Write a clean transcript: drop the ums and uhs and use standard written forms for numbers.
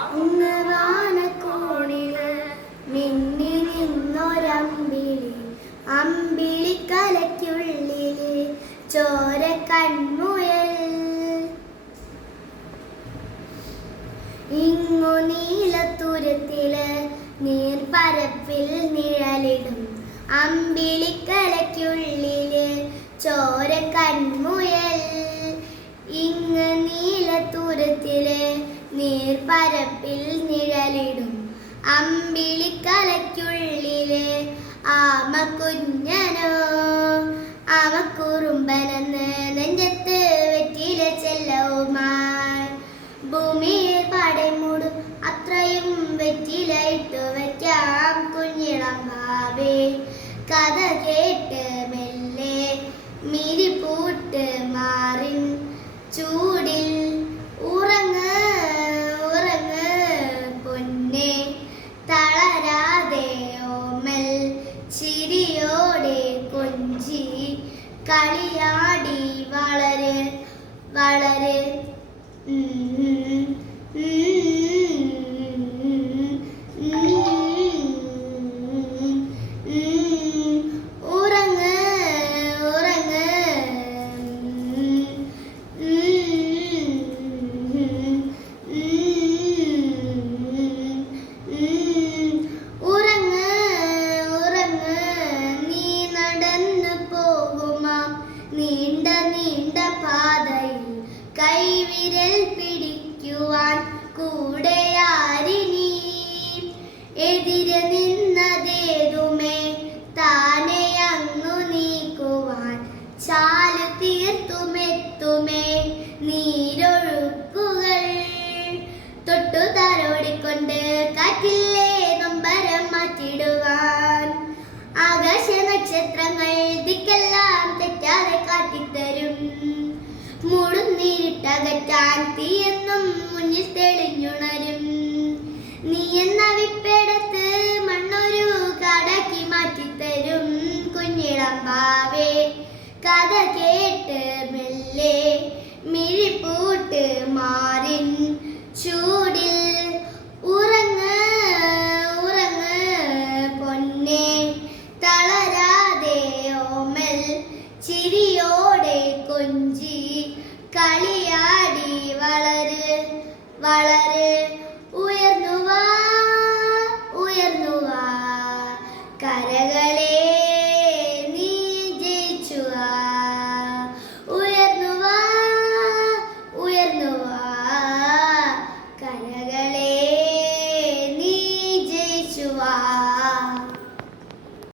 അങ്ങ് വാനക്കോണില് മിന്നി നിന്നൊരമ്പിളി, അമ്പിളിക്കലയ്ക്കുള്ളില് ചോര കൺമുയൽ. ഇങ്ങു നീലത്തുരത്തില് നീർപ്പരപ്പിൽ നിഴലിടും അമ്പിളിക്കലയ്ക്കുള്ളില് ചോര കൺമുയൽ. ഇങ്ങ് നീലത്തുരത്തില് നീർപ്പരപ്പിൽ നിഴലിടും അമ്പിളിക്കലയ്ക്കുള്ളില് ആമക്കുഞ്ഞനോ ആമക്കുറുമ്പനെന്ന് നെഞ്ചത്ത് വെറ്റില ചെല്ലവുമായി ഭൂമിയിൽ പടമുടും അത്രയും വെറ്റില ഇട്ടു വയ്ക്കാം കുഞ്ഞിളം വാവേ. കഥ കേട്ട് മെല്ലെ മിരിപ്പൂട്ട് മാറിൻ ചൂടിൽ ഉറങ്ങ് ഉറങ്ങ് പൊന്നെ, തളരാതെ ഓമൽ ചിരിയോടെ കൊഞ്ചി കളിയാടി വളര് വളര്. ഉറങ്ങ് ഉറങ്ങ് ഉറങ്ങ് ഉറങ്ങ്. നീ നടന്നു പോകുമാ നീണ്ട നീണ്ട പാതയിൽ കൈവിരൽ പിടിക്കുവാൻ കൂടെയാരിനി. എതിരെ നിന്നതേതുമേ താനെ അങ്ങു നീക്കുവാൻ ചാലു തീർത്തുമെത്തുമേ നീരൊഴുക്കുകൾ. തൊട്ടു തലോടിക്കൊണ്ട് കാറ്റില്ലേ നൊമ്പരം മാറ്റിടുവാൻ ആകാശ നക്ഷത്രങ്ങൾ ദിക്കെല്ലാം തെറ്റാതെ കാട്ടിത്തരും. മൂടുന്നീരിട്ടകറ്റാൻ തീയെന്നും മുന്നിൽ തെളിഞ്ഞുണരും. നീ എന്ന വിപ്പെടത്ത് മണ്ണൊരു കാടാക്കി മാറ്റിത്തരും കുഞ്ഞിളം വാവേ. കഥ കേട്ട്